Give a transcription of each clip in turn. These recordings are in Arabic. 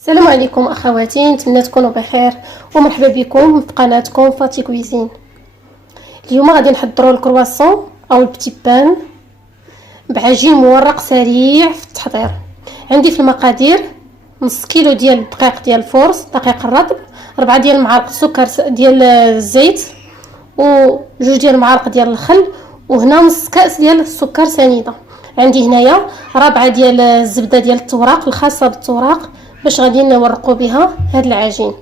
السلام عليكم اخواتي، نتمنى تكونوا بخير ومرحبا بكم في قناتكم فاتي كويزين. اليوم غادي نحضروا الكرواسون او البتي بان بعجين مورق سريع في التحضير. عندي في المقادير نص كيلو ديال الدقيق ديال الفورس، دقيق الرطب، 4 ديال المعالق سكر ديال الزيت، وجوج ديال المعالق ديال الخل، وهنا نص كاس ديال السكر سنيده. عندي هنايا 4 ديال الزبده ديال التوراق الخاصه بالتوراق باش غادي نورقوا بها هاد العجين.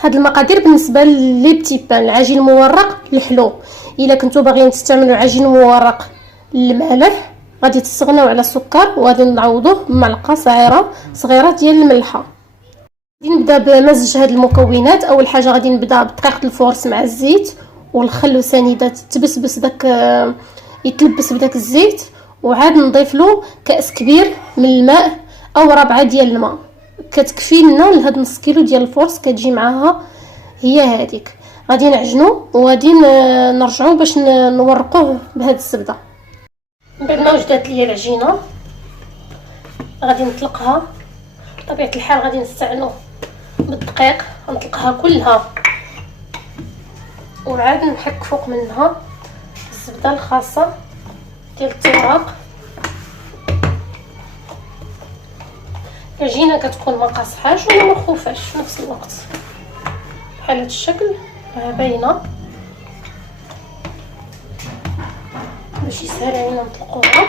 هاد المقادير بالنسبه لي بتي بان العجين المورق الحلو. الا كنتو باغيين تستعملوا عجين مورق المالح غادي تستغناو على السكر، وغادي نعوضوه بمعلقه صغيره ديال الملحه. غادي نبدا بمزج هاد المكونات. اول حاجه غادي نبدا بدقيقه الفورس مع الزيت والخل وسنيده تبسبس داك يتلبس بداك الزيت، وعاد نضيف له كاس كبير من الماء او 4 ديال الماء. كتكفي لنا لهاد نص كيلو ديال الفورس، كتجي معاها هي هذيك. غادي نعجنو وغادي نرجعو باش نورقوه بهاد الزبده. من بعد ما وجدت ليا العجينه غادي نطلقها. بطبيعه الحال غادي نستعنو بالدقيق، غنطلقها كلها وعاد نحك فوق منها الزبده الخاصه ديال التوراق. العجينه كتكون ما قاصحاش ولا ما خفاش في نفس الوقت، بحال هذا الشكل باينه باش يسهل علينا نطلقوها.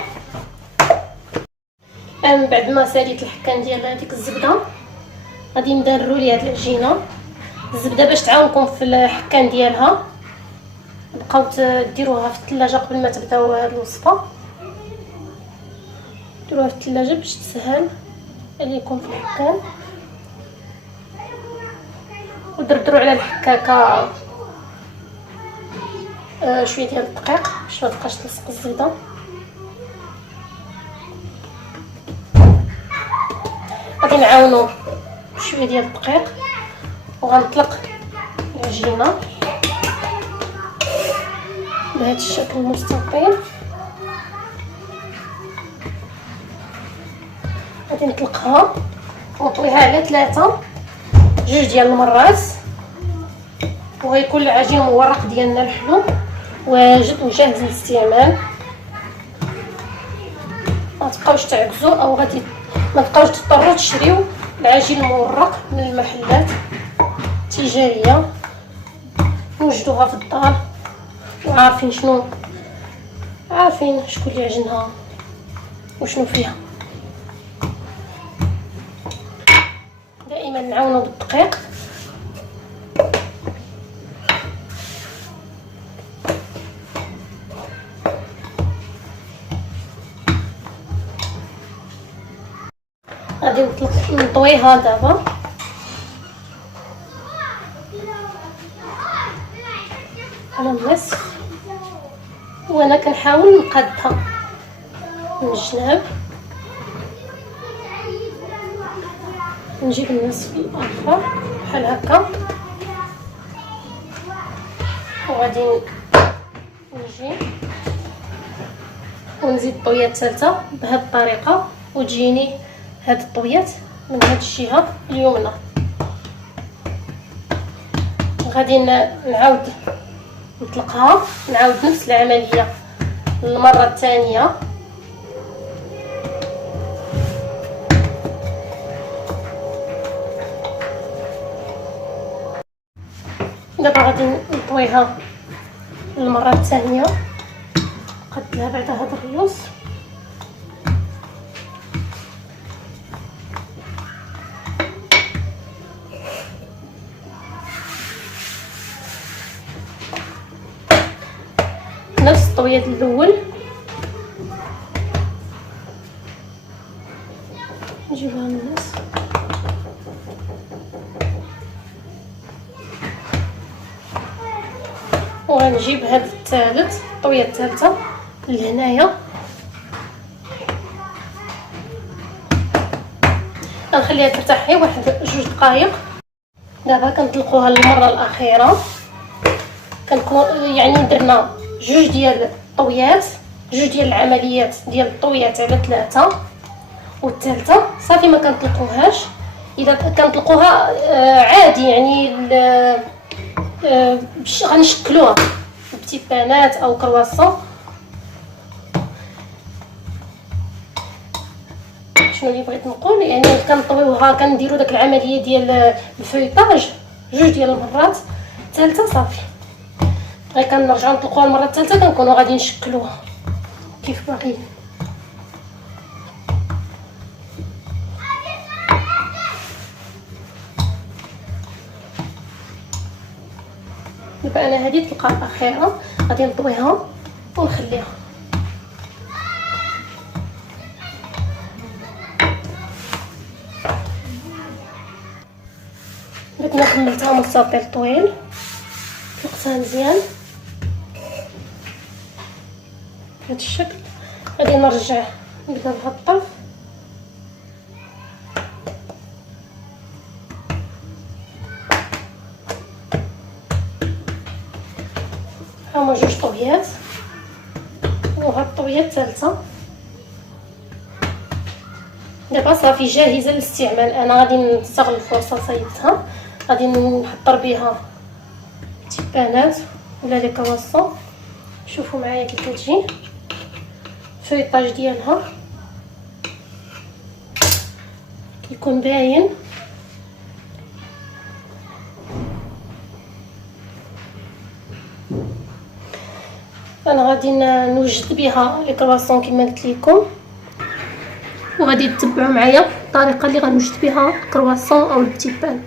من بعد ما ساليت الحكان ديال هذيك الزبده غادي نبدا نرولي هاد العجينه. الزبده باش تعاونكم في الحكان ديالها بقاو ديروها في الثلاجه قبل ما تبداو هاد الوصفه. ديروها في الثلاجه باش تسهل عليكم في الحكان، ودردروا على الحكاكه شويه ديال الدقيق باش ما تبقاش تلصق الزبده. غادي نعاونوا بشويه ديال الدقيق وغنطلق العجينه بهذا الشكل المستطيل. غادي نطلقها ونطويها على 3 جوج ديال المرات، وغيكون العجين مورق ديالنا الحلو واجد وجاهز للاستعمال. ما تبقاوش تعكزوا او غادي ما تبقاوش تضطروا تشريو العجين المورق من المحلات التجاريه. نوجدوها في الدار وعارفين شكون اللي عجنها وشنو فيها. دائما نعاونوا بالدقيق. غادي نطويها دابا. على النصف وانا كنحاول نقادها من الجناب. نجيب النصف الاخر بحال هكا وغادي نجي ونزيد الطويه الثالثه بهذه الطريقه، وتجيني هاد الطويات من هاد الجهه اليمنى. غادي نعاود نطلقها، نعاود نفس العمليه للمره الثانيه. دابا غادي نطويها للمره الثانيه، قد لها بعد هاد الريوس. نفس الطويه الاول نجيبها من النص وغنجيب هاد الثالث الطويه الثالثه لهنايا. غنخليها ترتاح غير واحد 2 دقائق. دابا كنطلقوها للمره الاخيره. كنكون يعني درنا 2 ديال الطويات، 2 ديال العمليات ديال الطويات على 3، والثالثه صافي ما كنطلقوهاش. اذا كنطلقوها عادي يعني باش غنشكلوها بتي بانات او كرواسون. شنو اللي بغيت نقول يعني كنطويوها كنديروا داك العمليه ديال الفيطاج جوج ديال المرات، الثالثه صافي غير كنرجعوا نطلقوها المره الثالثه كنكونوا غادي نشكلوها كيف باغيين. دابا انا هذه الطلقه الاخيره غادي نطويها ونخليها. درت كملتها مستطيل طويل طلقتها مزيان بهذا الشكل. غادي نرجع نبدا بهذا الطرف هما جوج طويات وهاد الطويه الثالثه. دابا صافي جاهزه للاستعمال. انا غادي نستغل الفرصه صيدتها غادي نحضر بها تيبانات ولا لي كرواسون. شوفوا معايا كيف كتجي الفيطاج ديالها كيكون باين. انا غادي نوجد بها لي كرواسون كما قلت لكم، وغادي تتبعوا معايا الطريقه اللي غنوجد بها الكرواسون او البتيبان.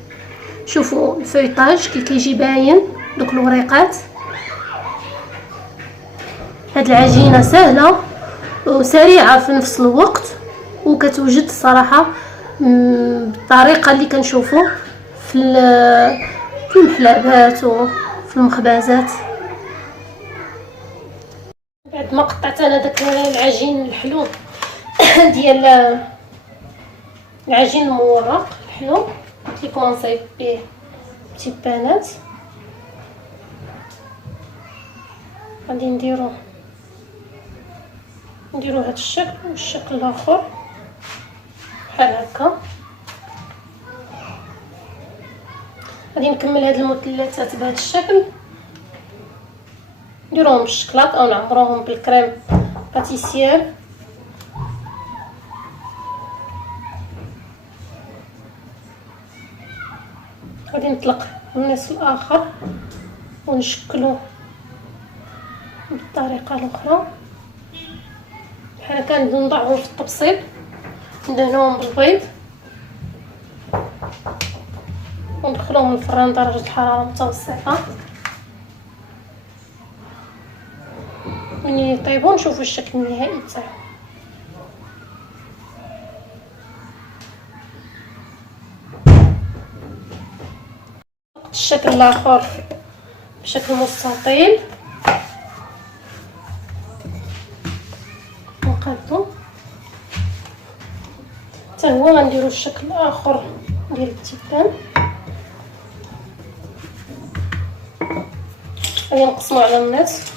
شوفوا الفيطاج كي كيجي باين دوك الوريقات. هاد العجينه سهله وسريعه في نفس الوقت وكتوجد الصراحه بالطريقه اللي كنشوفوا في المحلابات وفي المخبازات. بعد ما قطعت انا داك العجين الحلو ديال العجين المورق الحلو كيكون نصايب به تيبانات، غادي نديرو هاد الشكل والشكل الاخر بحال هكا. غادي نكمل هاد المثلثات بهذا الشكل، نديروهم بالشكلاط او نعمروهم بالكريم باتيسير. غادي نطلق النصف الاخر ونشكلو بالطريقه الاخرى بحال هكا. نضعهم في الطبسيل ندهنوهم بالبيض وندخلوهم الفران درجه الحراره متوسطه. ملي يطيبوا نشوفوا الشكل النهائي تاعهم. الشكل الاخر بشكل مستطيل نقادو حتى هو. غنديروا الشكل الاخر ديال التيبان، غادي نقسمو على النصف.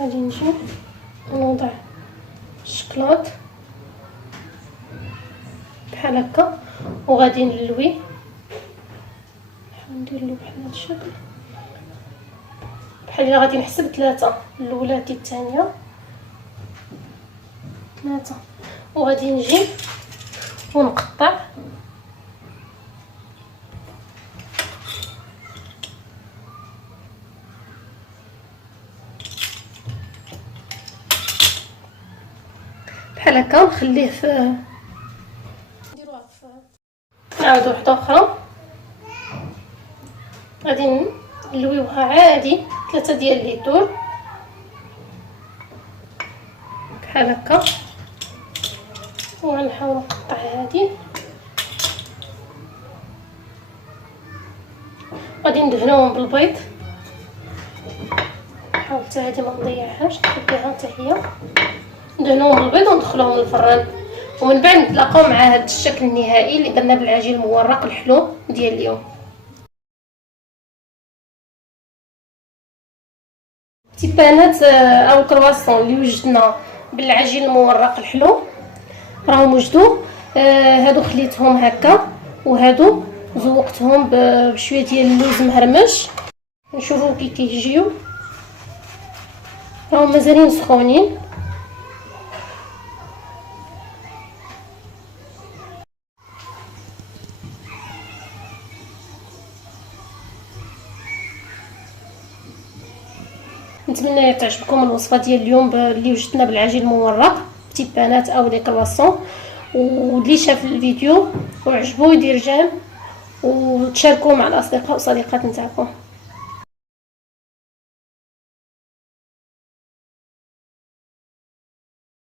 غادي نجي نوضع الشكلاط بحال هكا وغادي نلوي. ندير له بحال هذا الشكل بحال اللي غادي نحسب 3 الاولى دي الثانيه 3 وغادي نجي ونقطع بحال هكا ونخليه في نديروها في نعاودو وحده اخرى. غادي نلويوها عادي 3 ديال الليتور بحال هكا وغنحاول نقطع هذه. غادي ندهنوهم بالبيض، نحاول حتى هذه ما نضيعهاش نخليها حتى هي. ندهنوهم بالبيض وندخلوهم للفران ومن بعد نتلاقاو مع هذا الشكل النهائي اللي درنا بالعجين المورق الحلو ديال اليوم. تيبانات او كرواسون اللي وجدنا بالعجين المورق الحلو راهم وجدوا. هادو خليتهم هكا، وهادو زوقتهم بشويه ديال اللوز مهرمش. نشوفوا كي كيجيو، راهم مازالين سخونين. نتمنى تعجبكم الوصفه ديال اليوم اللي وجدنا بالعجين المورق تيبانات او لي كرواسون. واللي شاف الفيديو وعجبو يدير جيم وتشاركوه مع الاصدقاء والصديقات نتاعكم.